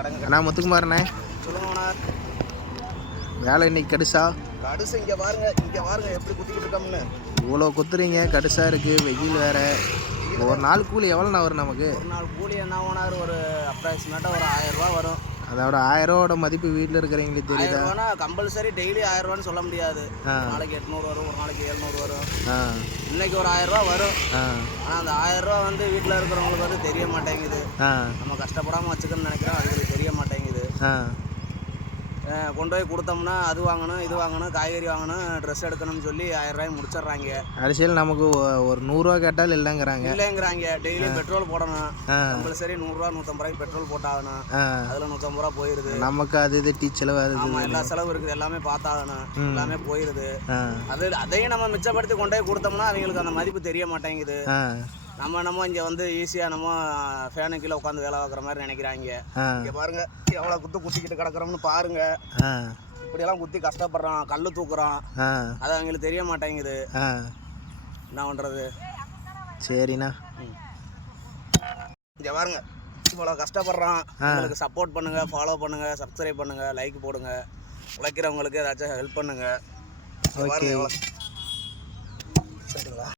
கடங்க அண்ணா முத்துக்குமாரண்ணே, சொல்லுங்கண்ணா. வேலை இன்னைக்கு கடுசா? கடுசு இங்கே பாருங்க எப்படி குத்திக்கிட்டு இருக்கோம்னு. இவ்வளோ குத்துறீங்க, கடுசா இருக்குது, வெயில் வேறு. ஒரு நாள் கூலி எவ்வளோண்ணா வரும் நமக்கு? ஒரு நாள் கூலி என்ன ஓனர் ஒரு அப்ராக்சிமேட்டாக ஒரு 1000 ரூபா வரும். அதோட 1000 ரூபாவோட மதிப்பு வீட்டில் இருக்கிறவங்களுக்கு 1000 தெரியுதா? ரூபானா கம்பல்சரி டெய்லி 1000 ரூபான்னு சொல்ல முடியாது. ஒரு நாளைக்கு 800 வரும், ஒரு நாளைக்கு 700 வரும். இன்னைக்கு ஒரு 1000 ரூபா வரும். ஆனால் அந்த 1000 ரூபா வந்து வீட்டில் இருக்கிறவங்களுக்கு வந்து தெரிய மாட்டேங்குது. நம்ம கஷ்டப்படாமல் வச்சுக்கணும்னு நினைக்கிறோம், அதுக்கு தெரிய மாட்டேங்குது. கொண்டு போய் கொடுத்தோம்னா அது வாங்கணும், இது வாங்கணும், காய்கறி வாங்கணும், ட்ரெஸ் எடுக்கணும்னு சொல்லி 1000 ரூபாய் முடிச்சிடுறாங்க. அரசியல் நமக்கு ஒரு 100 ரூபா கேட்டால் இல்லைங்கிறாங்க. டெய்லி பெட்ரோல் போடணும், கம்பல்சரி 100 ரூபா 150 ரூபாய்க்கு பெட்ரோல் போட்டாகணும். அதில் 150 ரூபா போயிடுது. நமக்கு அது இது டீ செலவு, அது ஆமாம், எல்லா செலவு இருக்குது, எல்லாமே பார்த்தாகணும், எல்லாமே போயிடுது. அதையும் நம்ம மிச்சப்படுத்தி கொண்டு போய் கொடுத்தோம்னா அவங்களுக்கு அந்த மதிப்பு தெரிய மாட்டேங்குது. நம்ம இங்கே வந்து ஈஸியாக நம்ம ஃபேனு கீழே உட்காந்து வேலை பார்க்குற மாதிரி நினைக்கிறாங்க. இங்கே பாருங்க எவ்வளோ குத்திக்கிட்டு கிடக்குறோம்னு பாருங்க. இப்படியெல்லாம் குத்தி கஷ்டப்படுறான், கல் தூக்குறான், அது அவங்களுக்கு தெரிய மாட்டேங்குது. என்ன பண்ணுறது? சரிண்ணா. இங்கே பாருங்க இவ்வளோ கஷ்டப்படுறான். உங்களுக்கு சப்போர்ட் பண்ணுங்க, ஃபாலோ பண்ணுங்க, சப்ஸ்கிரைப் பண்ணுங்க, லைக் போடுங்க. உழைக்கிறவங்களுக்கு ஏதாச்சும் ஹெல்ப் பண்ணுங்க. சரிங்களா?